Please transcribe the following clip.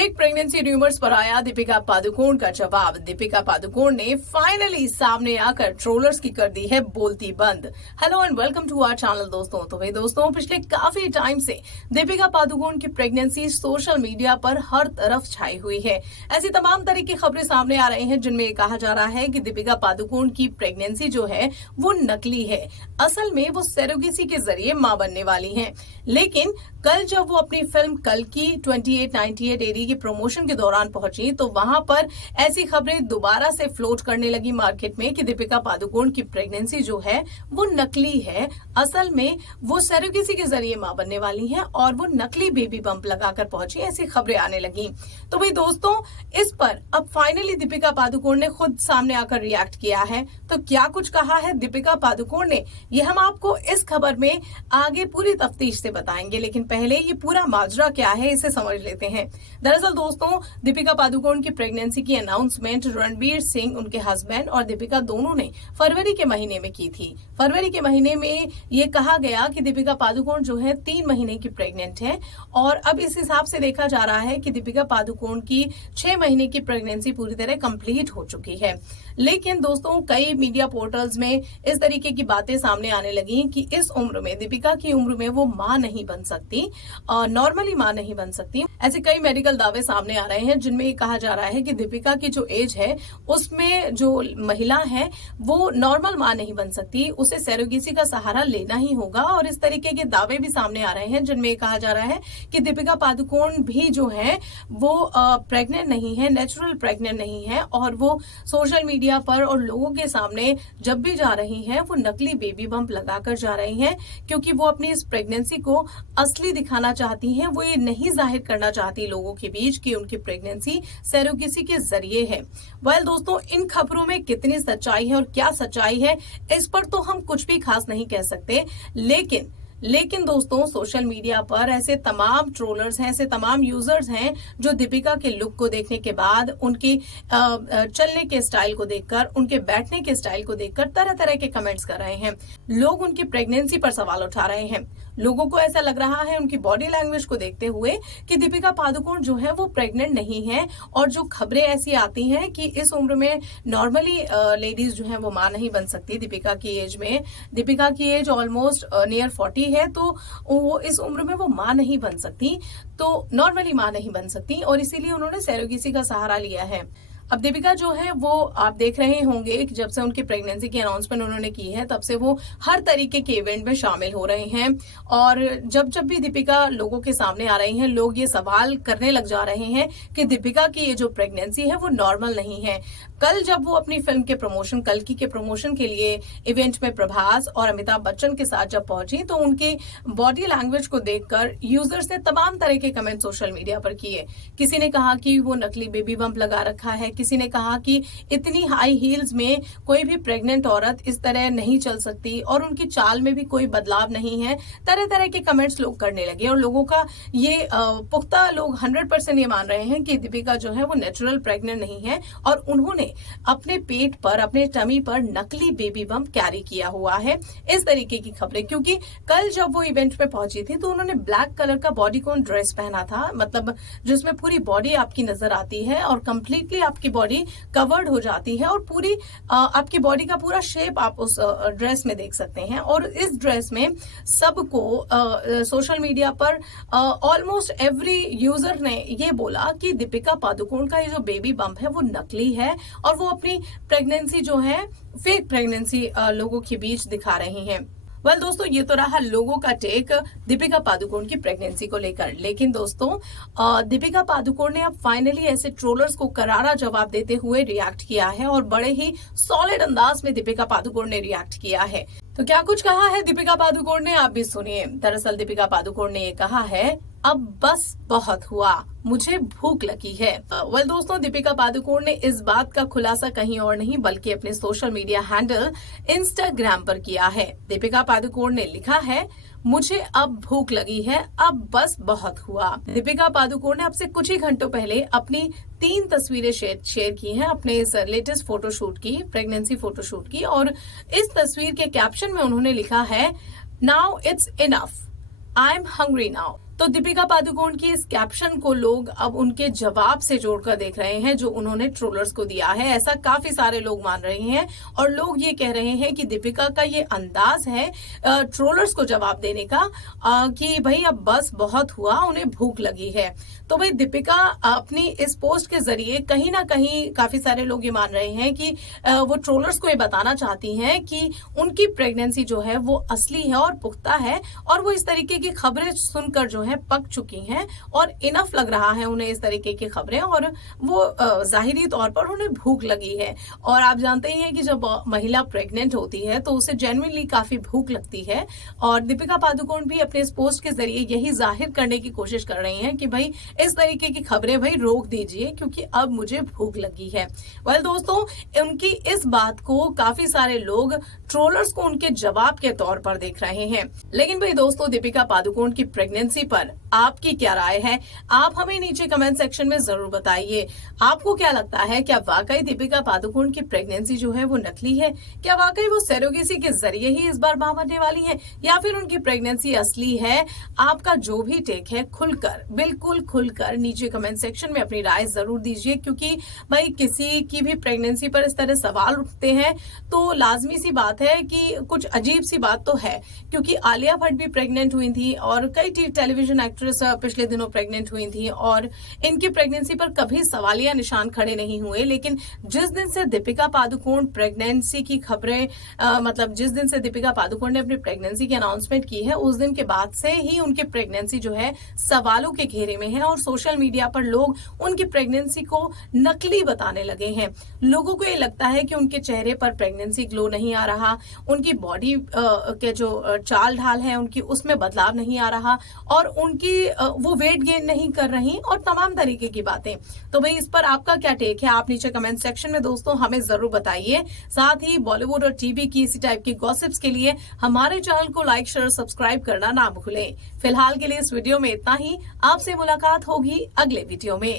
Fake pregnancy rumours पर आया दीपिका पादुकोण का जवाब। दीपिका पादुकोण ने फाइनली सामने आकर ट्रोलर्स की कर दी है बोलती बंद। Hello and welcome to our channel दोस्तों। तो भाई दोस्तों, पिछले काफी टाइम से दीपिका पादुकोण की प्रेगनेंसी सोशल मीडिया पर हर तरफ छाई हुई है। ऐसी तमाम तरह की खबरें सामने आ रही हैं जिनमें कहा जा रहा है कि दीपिका पादुकोण की प्रेगनेंसी जो है वो नकली है। असल में वो सरोगेसी के जरिए मां बनने वाली हैं। लेकिन कल जब वो अपनी फिल्म कल की 2898 एडी की प्रमोशन के दौरान पहुंची तो वहां पर ऐसी खबरें दोबारा से फ्लोट करने लगी मार्केट में कि दीपिका पादुकोण की प्रेगनेंसी जो है वो नकली है। असल में वो सरोगेसी के जरिए मां बनने वाली हैं और वो नकली बेबी बम्प लगाकर पहुंची, ऐसी खबरें आने लगी। तो भाई दोस्तों, इस पर अब फाइनली दीपिका पादुकोण ने खुद सामने आकर रिएक्ट किया है। तो क्या कुछ कहा है दीपिका पादुकोण ने, ये हम आपको इस खबर में आगे पूरी तफ्तीश से बताएंगे। लेकिन पहले ये पूरा माजरा क्या है इसे समझ लेते हैं। दरअसल दोस्तों, दीपिका पादुकोण की प्रेगनेंसी की अनाउंसमेंट रणवीर सिंह, उनके हस्बैंड और दीपिका दोनों ने फरवरी के महीने में की थी। फरवरी के महीने में ये कहा गया कि दीपिका पादुकोण जो है 3 महीने की प्रेग्नेंट है और अब इस हिसाब से देखा जा रहा है कि दीपिका पादुकोण की 6 महीने की प्रेगनेंसी पूरी तरह कंप्लीट हो चुकी है। लेकिन दोस्तों, कई मीडिया पोर्टल्स में इस तरीके की बातें सामने आने लगी कि इस उम्र में, दीपिका की उम्र में वो मां नहीं बन सकती, नॉर्मली मां नहीं बन सकती। ऐसे कई मेडिकल दावे सामने आ रहे हैं जिनमें ये कहा जा रहा है कि दीपिका की जो एज है उसमें जो महिला है वो नॉर्मल मां नहीं बन सकती, उसे सरोगेसी का सहारा लेना ही होगा। और इस तरीके के दावे भी सामने आ रहे हैं जिनमें कहा जा रहा है कि दीपिका पादुकोण भी जो है वो प्रेग्नेंट नहीं है, नेचुरल प्रेग्नेंट नहीं है और वो सोशल मीडिया पर और लोगों के सामने जब भी जा रही हैं वो नकली बेबी बम्प लगाकर जा रही हैं, क्योंकि वो अपनी इस प्रेगनेंसी को असली दिखाना चाहती हैं। वो ये नहीं जाहिर करना चाहती लोगों के बीच कि उनकी प्रेगनेंसी सरोगेसी के जरिए है। वेल दोस्तों, इन खबरों में कितनी सच्चाई है और क्या सच्चाई है इस पर तो हम कुछ भी खास नहीं कह सकते। लेकिन दोस्तों, सोशल मीडिया पर ऐसे तमाम ट्रोलर्स हैं, ऐसे तमाम यूजर्स हैं जो दीपिका के लुक को देखने के बाद, उनकी चलने के स्टाइल को देखकर, उनके बैठने के स्टाइल को देखकर तरह तरह के कमेंट्स कर रहे हैं। लोग उनकी प्रेगनेंसी पर सवाल उठा रहे हैं। लोगों को ऐसा लग रहा है उनकी बॉडी लैंग्वेज को देखते हुए कि दीपिका पादुकोण जो है वो प्रेग्नेंट नहीं है। और जो खबरें ऐसी आती हैं कि इस उम्र में नॉर्मली लेडीज जो है वो मां नहीं बन सकती। दीपिका की एज में, दीपिका की एज ऑलमोस्ट नियर 40 है, तो वो इस उम्र में वो मां नहीं बन सकती, तो नॉर्मली मां नहीं बन सकती और इसीलिए उन्होंने सरोगेसी का सहारा लिया है। अब दीपिका जो है वो आप देख रहे होंगे कि जब से उनकी प्रेगनेंसी की अनाउंसमेंट उन्होंने की है तब से वो हर तरीके के इवेंट में शामिल हो रहे हैं। और जब भी दीपिका लोगों के सामने आ रही हैं, लोग ये सवाल करने लग जा रहे हैं कि दीपिका की ये जो प्रेगनेंसी है वो नॉर्मल नहीं है। कल जब वो अपनी फिल्म के प्रमोशन, कल की के प्रमोशन के लिए इवेंट में प्रभास और अमिताभ बच्चन के साथ जब पहुंची तो उनकी बॉडी लैंग्वेज को देखकर यूजर्स ने तमाम तरह के कमेंट सोशल मीडिया पर किए। किसी ने कहा कि वो नकली बेबी बम्प लगा रखा है, किसी ने कहा कि इतनी हाई हील्स में कोई भी प्रेग्नेंट औरत इस तरह नहीं चल सकती और उनकी चाल में भी कोई बदलाव नहीं है। तरह तरह के कमेंट्स लोग करने लगे और लोगों का ये पुख्ता लोग 100% ये मान रहे हैं कि दीपिका जो है वो नेचुरल प्रेग्नेंट नहीं है और उन्होंने अपने पेट पर, अपने टमी पर नकली बेबी बम्प कैरी किया हुआ है। इस तरीके की खबरें, क्योंकि कल जब वो इवेंट पे पहुंची थी तो उन्होंने ब्लैक कलर का बॉडीकॉन ड्रेस पहना था, मतलब जिसमें पूरी बॉडी आपकी नजर आती है और कंप्लीटली आपकी बॉडी कवर्ड हो जाती है और पूरी आपकी बॉडी का पूरा शेप आप उस ड्रेस में देख सकते हैं। और इस ड्रेस में सबको सोशल मीडिया पर ऑलमोस्ट एवरी यूजर ने ये बोला कि दीपिका पादुकोण का ये जो बेबी बम्प है वो नकली है और वो अपनी प्रेगनेंसी जो है फेक प्रेगनेंसी लोगों के बीच दिखा रही हैं। वेल दोस्तों, ये तो रहा लोगों का टेक दीपिका पादुकोण की प्रेगनेंसी को लेकर। लेकिन दोस्तों, दीपिका पादुकोण ने अब फाइनली ऐसे ट्रोलर्स को करारा जवाब देते हुए रिएक्ट किया है और बड़े ही सॉलिड अंदाज में दीपिका पादुकोण ने रिएक्ट किया है। तो क्या कुछ कहा है दीपिका पादुकोण ने, आप भी सुनिए। दरअसल दीपिका पादुकोण ने ये कहा है, अब बस बहुत हुआ, मुझे भूख लगी है। वेल दोस्तों, दीपिका पादुकोण ने इस बात का खुलासा कहीं और नहीं बल्कि अपने सोशल मीडिया हैंडल इंस्टाग्राम पर किया है। दीपिका पादुकोण ने लिखा है, मुझे अब भूख लगी है, अब बस बहुत हुआ। दीपिका पादुकोण ने अब से कुछ ही घंटों पहले अपनी 3 तस्वीरें शेयर की हैं अपने इस लेटेस्ट फोटोशूट की, प्रेगनेंसी फोटोशूट की। और इस तस्वीर के कैप्शन में उन्होंने लिखा है, now it's enough, I am hungry now. तो दीपिका पादुकोण की इस कैप्शन को लोग अब उनके जवाब से जोड़कर देख रहे हैं जो उन्होंने ट्रोलर्स को दिया है। ऐसा काफी सारे लोग मान रहे हैं और लोग ये कह रहे हैं कि दीपिका का ये अंदाज है ट्रोलर्स को जवाब देने का कि भाई अब बस बहुत हुआ, उन्हें भूख लगी है। तो भाई दीपिका अपनी इस पोस्ट के जरिए कहीं ना कहीं काफी सारे लोग ये मान रहे हैं कि वो ट्रोलर्स को ये बताना चाहती हैं कि उनकी प्रेगनेंसी जो है वो असली है और पुख्ता है और वो इस तरीके की खबरें सुनकर जो है पक चुकी हैं और इनफ लग रहा है उन्हें इस तरीके की खबरें और वो जाहिरी तौर पर उन्हें भूख लगी है। और आप जानते ही हैं कि जब महिला प्रेग्नेंट होती है तो उसे जेन्युइनली काफी भूख लगती है और दीपिका पादुकोण भी अपने इस पोस्ट के जरिए यही जाहिर करने की कोशिश कर रही हैं कि भाई इस तरीके की खबरें भाई रोक दीजिए क्योंकि अब मुझे भूख लगी है। वेल दोस्तों, उनकी इस बात को काफी सारे लोग ट्रोलर्स को उनके जवाब के तौर पर देख रहे हैं। लेकिन भाई दोस्तों, दीपिका पादुकोण की प्रेगनेंसी पर आपकी क्या राय है? आप हमें नीचे कमेंट सेक्शन में जरूर बताइए। आपको क्या लगता है, क्या वाकई दीपिका पादुकोण की प्रेगनेंसी जो है वो नकली है? क्या वाकई वो सरोगेसी के जरिए ही इस बार मां बनने वाली है या फिर उनकी प्रेगनेंसी असली है? आपका जो भी टेक है खुलकर, बिल्कुल खुलकर नीचे कमेंट सेक्शन में अपनी राय जरूर दीजिए क्योंकि भाई किसी की भी प्रेगनेंसी पर इस तरह सवाल उठते हैं तो लाजमी सी बात है कि कुछ अजीब सी बात तो है क्योंकि आलिया भट्ट भी प्रेग्नेंट हुई थी और कई टेलीविजन एक्ट्रेस पिछले दिनों प्रेग्नेंट हुई थी और इनकी प्रेगनेंसी पर कभी सवालिया निशान खड़े नहीं हुए। लेकिन जिस दिन से दीपिका पादुकोण प्रेगनेंसी की खबरें मतलब जिस दिन से दीपिका पादुकोण ने अपनी प्रेगनेंसी की अनाउंसमेंट की है उस दिन के बाद से ही उनकी प्रेगनेंसी जो है सवालों के घेरे में है और सोशल मीडिया पर लोग उनकी प्रेगनेंसी को नकली बताने लगे हैं। लोगों को ये लगता है कि उनके चेहरे पर प्रेगनेंसी ग्लो नहीं आ रहा, उनकी बॉडी के जो चाल ढाल है उनकी उसमें बदलाव नहीं आ रहा और उनकी वो वेट गेन नहीं कर रही और तमाम तरीके की बातें। तो भाई इस पर आपका क्या टेक है? आप नीचे कमेंट सेक्शन में दोस्तों हमें जरूर बताइए। साथ ही बॉलीवुड और टीवी की इसी टाइप की गॉसिप्स के लिए हमारे चैनल को लाइक, शेयर, सब्सक्राइब करना ना भूलें। फिलहाल के लिए इस वीडियो में इतना ही। आपसे मुलाकात होगी अगले वीडियो में।